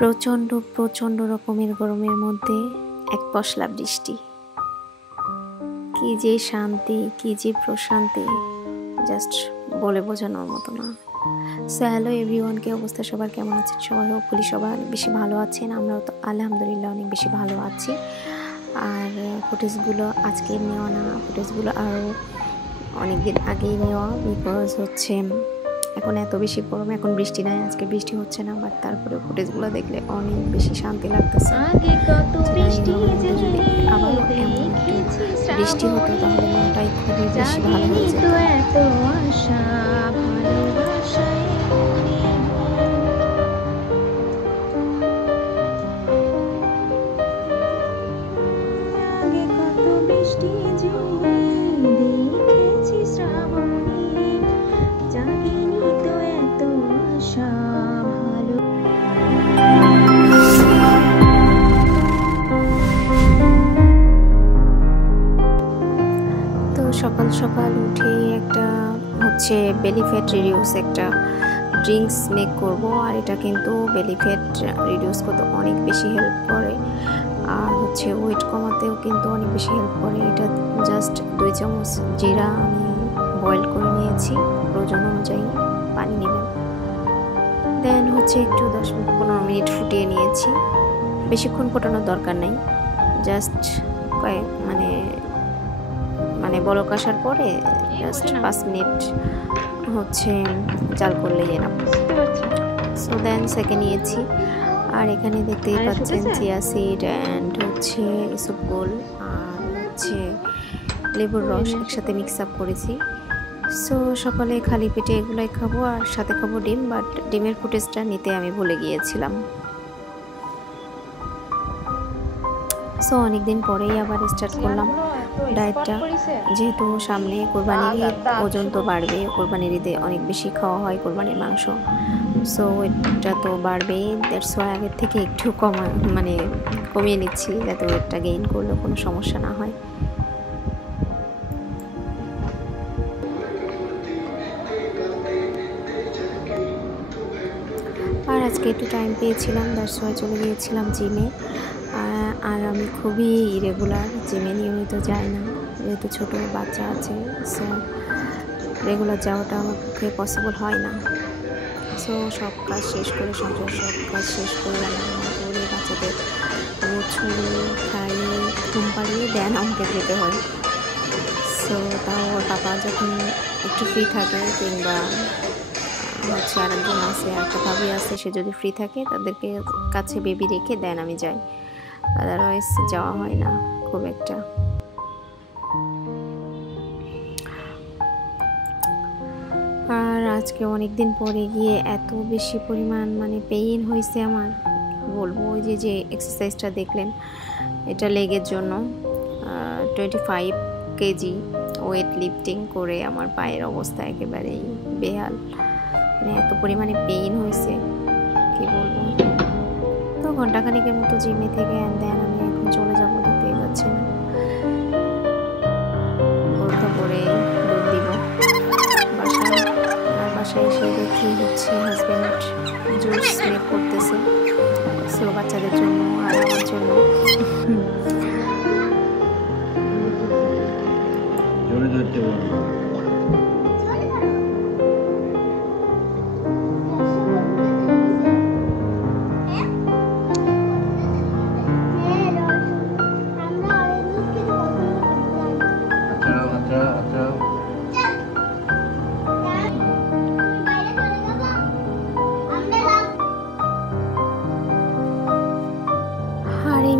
প্রচণ্ড প্রচণ্ড রকমের গরমের মধ্যে এক পশলা বৃষ্টি, কি যে শান্তি, কি যে প্রশান্তি, জাস্ট বলে বোঝানোর মতো না। সো হ্যালো এভরিওয়ান, কি অবস্থা সবার, কেমন আছেন সবাই? হোপফুলি সবাই অনেক বেশি ভালো আছেন। আমরাও তো আলহামদুলিল্লাহ অনেক বেশি ভালো আছি। আর ফুটেজগুলো আজকে নেওয়া না, ফুটেজগুলো আরও অনেক দিন আগেই নেওয়া, বিকজ হচ্ছে এখন এত বেশি গরম, এখন বৃষ্টি নাই, আজকে বৃষ্টি হচ্ছে না, বাট তারপরে ফুটেজগুলো দেখলে অনেক বেশি শান্তি লাগতেছে। যদি আবারও এমন একটু বৃষ্টি হতো তাহলে মনটাই খুবই বেশি ভালো হয়ে যেত। সকাল সকাল উঠে একটা হচ্ছে বেলি ফ্যাট রিডিউস একটা ড্রিঙ্কস মেক করব, আর এটা কিন্তু বেলি ফ্যাট রিডিউস করতে অনেক বেশি হেল্প করে, আর হচ্ছে ওয়েট কমাতেও কিন্তু অনেক বেশি হেল্প করে। এটা জাস্ট 2 চামচ জিরা আমি বয়েল করে নিয়েছি, প্রয়োজন অনুযায়ী পানি নেবেন। দেন হচ্ছে একটু 10-15 মিনিট ফুটিয়ে নিয়েছি, বেশিক্ষণ ফোটানোর দরকার নেই, জাস্ট মানে বলক আসার পরে জাস্ট 5 মিনিট হচ্ছে জাল করলেই এনাফ। সো দেন সেকে নিয়েছি, আর এখানে দেখতেই পাচ্ছেন চিয়া সিড অ্যান্ড হচ্ছে ইসবগোল আর হচ্ছে লেবুর রস একসাথে মিক্স আপ করেছি। সো সকালে খালি পেটে এগুলাই খাবো, আর সাথে খাবো ডিম, বাট ডিমের ফুটেজটা নিতে আমি ভুলে গিয়েছিলাম। সো অনেকদিন পরেই আবার স্টার্ট করলাম ডায়েটটা, যেহেতু সামনে কোরবানির ঈদ, ওজন তো বাড়বে, কোরবানির ঈদে অনেক বেশি খাওয়া হয় কোরবানির মাংস, সো ওয়েটটা তো বাড়বেই। দ্যাটস ওয়াই আগের থেকে একটু কমিয়ে নিচ্ছি, যাতে ওয়েটটা গেইন করলে কোনো সমস্যা না হয়। আর আজকে একটু টাইম পেয়েছিলাম, দ্যাটস ওয়াই চলে গিয়েছিলাম জিমে। আর আমি খুবই ইরেগুলার, জিমে নিয়মিত যাই না, যেহেতু ছোটো বাচ্চা আছে, সো রেগুলার যাওয়াটা আমার পক্ষে পসিবল হয় না। সো সব কাজ শেষ করে, সংসার সব কাজ শেষ করে, রান্না করে, বাচ্চাদের ছুঁড়ে খাইয়ে ঘুম পাড়িয়ে দেন আমাকে যেতে হয়। সো তাও ওর পাপা যখন একটু ফ্রি থাকে, কিংবা হচ্ছে আরেকজন আছে, একটা ভাবি আছে, সে যদি ফ্রি থাকে তাদেরকে কাছে বেবি রেখে দেন আমি যাই, আদারওয়াইজ যাওয়া হয় না খুব একটা। আর আজকে অনেক দিন পরে গিয়ে এত বেশি পরিমাণ পেইন হয়েছে আমার, বলবো। ওই যে এক্সারসাইজটা দেখলেন, এটা লেগের জন্য 25 কেজি ওয়েট লিফটিং করে আমার পায়ের অবস্থা একেবারেই বেহাল, এত পরিমাণে পেইন হয়েছে কি বলবো। তো ঘন্টাখানিকের মতো জিমে থেকে দেন আমি এখন চলে যাবো, দেখতেই পাচ্ছেন বোরখা পরে দুধ দিব বাসায়। আর বাসায় এসে দেখি হচ্ছে হাজব্যান্ড জুস মেক করতেছে, সো বাচ্চাদের জন্য আর আমার জন্য।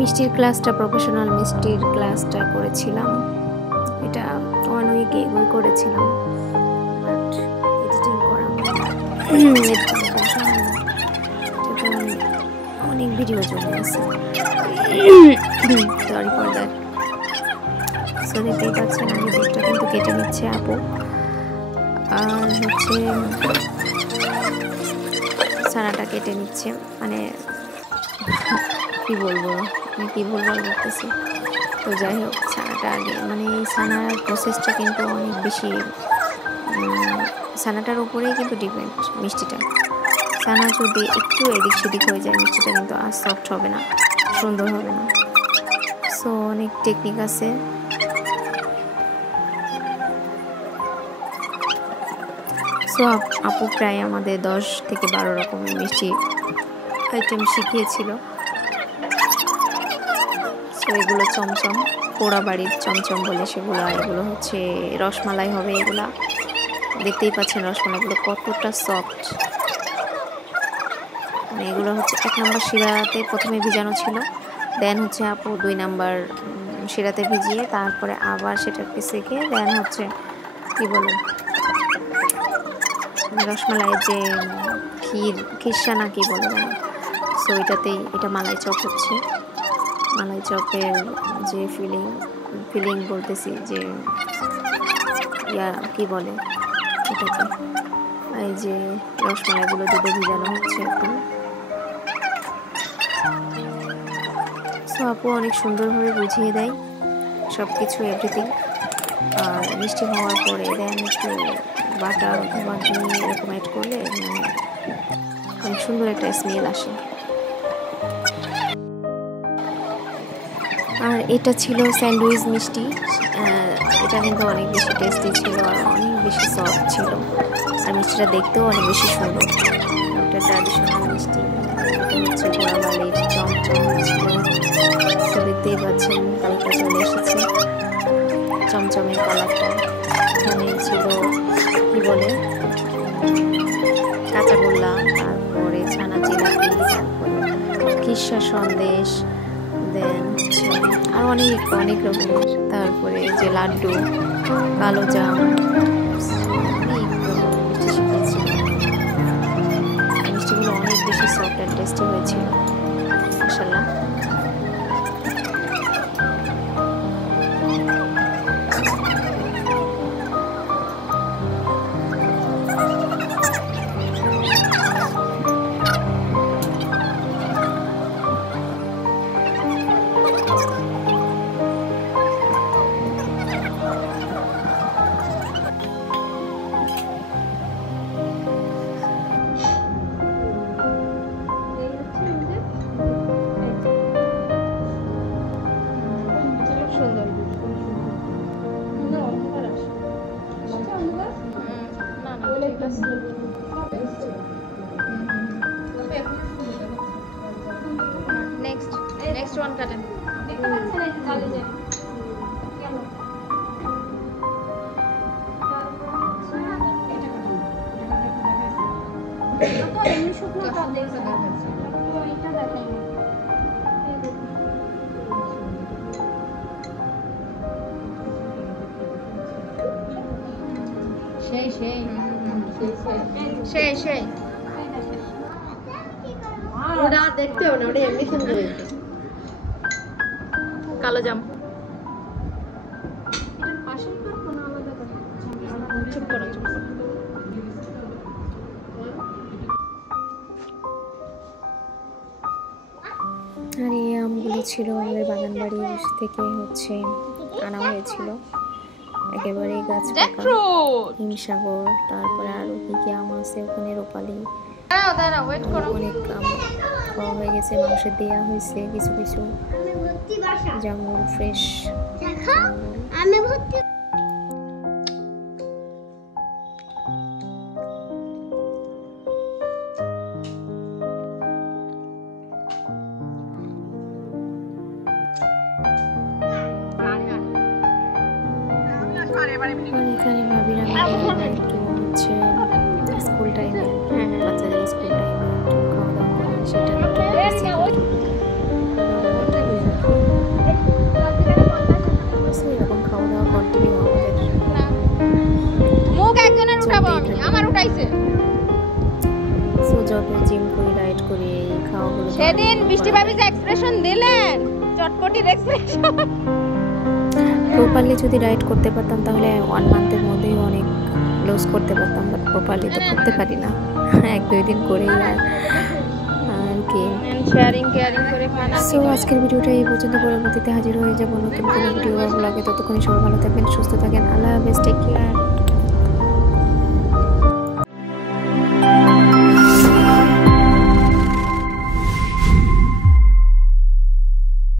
মিষ্টির ক্লাসটা, প্রফেশনাল মিষ্টির ক্লাসটা করেছিলাম, এটা 1 উইক এগোই করেছিলাম, বাট এডিটিং করা অনেক ভিডিও চলে আসে, সরি ফর দ্যাট। সো দেখতেই পাচ্ছেন আমি দিকটা কিন্তু কেটে নিচ্ছে আপু, আর হচ্ছে সানাটা কেটে নিচ্ছে, কি বলবো বলতেছি। তো যাই হোক, ছানাটা আগে এই ছানার প্রসেসটা কিন্তু অনেক বেশি, ছানাটার উপরেই কিন্তু ডিপেন্ড মিষ্টিটা। ছানা যদি একটু এদিক সেদিক হয়ে যায় মিষ্টিটা কিন্তু আর সফট হবে না, সুন্দর হবে না। সো অনেক টেকনিক আছে। সো আপু প্রায় আমাদের 10 থেকে 12 রকমের মিষ্টি আইটেম শিখিয়েছিল। সো এগুলো চমচম, পোড়া বাড়ির চমচম বলে সেগুলো, আর এগুলো হচ্ছে রসমালাই হবে। এগুলা দেখতেই পাচ্ছেন রসমালাইগুলো কতটা সফট। মানে এগুলো হচ্ছে 1 নম্বর শিরাতে প্রথমে ভিজানো ছিল, দেন হচ্ছে আপু 2 নম্বর শিরাতে ভিজিয়ে তারপরে আবার সেটাকে সেকে দেন হচ্ছে কি বলে রসমালাইয়ের যে খিরসা না কি বলে না। সো এটাতেই এটা মালাই চপ হচ্ছে। মালাই চপের যে ফিলিং বলতেছি যে কি বলে এটাকে, এই যে রসমালাইগুলো দুধে ভিজানো হচ্ছে এখন। সো আপু অনেক সুন্দরভাবে বুঝিয়ে দেয় সব কিছু, এভরিথিং। আর মিষ্টি হওয়ার পরে দেন একটু বাটার বা ঘি এরকম অ্যাড করলে অনেক সুন্দর একটা স্মেল আসে। আর এটা ছিল স্যান্ডউইচ মিষ্টি। এটা কিন্তু অনেক বেশি টেস্টি ছিল আর অনেক বেশি সফট ছিল, আর মিষ্টিটা দেখতেও অনেক বেশি সুন্দর। এটা ট্র্যাডিশনাল মিষ্টি, হচ্ছে পোড়াবাড়ির চমচম ছিল। সো দেখতেই পাচ্ছেন কালারটা চলে এসেছে, চমচমের কালারটা। এখানে ছিল কি বলে কাঁচাগোল্লা, তারপরে ছানা জিলাপি, তারপরে খিরসা সন্দেশ, দেন হচ্ছে আর অনেক অনেক রকমের, তারপরে যে লাড্ডু, কালো জাম, অনেক রকমের মিষ্টি শিখেছি। মিষ্টিগুলো অনেক বেশি সফট অ্যান্ড টেস্টি হয়েছিল মাশাআল্লাহ। নেক্সট ওয়ান কাটেন। দেখতে পাচ্ছেন এই চালে যায় কেন তো এমনি শুকনো টক দেখাচ্ছে তো এটা দেখাই সেই ওটা দেখতে হবে না, ওটা এমনি সুন্দর হয়েছে। কালো জাম চুপ করো চুপ করো। আর এই আমগুলো ছিল আমাদের বাগান বাড়ির থেকে হচ্ছে আনা হয়েছিল, একেবারে গাছ পাকা হিমসাগর, তারপরে আরো কি কি আম আছে ওখানে, রূপালী, অনেক আম খাওয়া হয়ে গেছে, মানুষের দেওয়া হয়েছে কিছু কিছু, যেমন ফ্রেশ এখানে ভাবির একটু হচ্ছে স্কুল টাইমে বাচ্চাদের স্কুল টাইমে একটু খাওয়া দাওয়া করে সেটা এরকম খাওয়া দাওয়া কন্টিনিউ আমাদের। মুখ একজনের উঠাবো আমি, আমার উঠাইছে। সো যত জিম করি ডায়েট করি এই খাওয়াগুলো, সেদিন বৃষ্টি ভাবি যে এক্সপ্রেশন দিলেন চটপটির এক্সপ্রেশন, প্রপারলি যদি ডায়েট করতে পারতাম তাহলে 1 মান্থের মধ্যেই অনেক লস করতে পারতাম, বাট প্রপারলি তো করতে পারি না, 1-2 দিন করেই আর কি শেয়ারিং কেয়ারিং করে খানা। সো আজকের ভিডিওটা এই পর্যন্ত, পরবর্তীতে হাজির হয়ে যাবো নতুন কোনো ভিডিও বা ব্লগে। ততক্ষণই সবাই ভালো থাকবেন, সুস্থ থাকেন, আল্লাহ হাফেজ, টেক কেয়ার।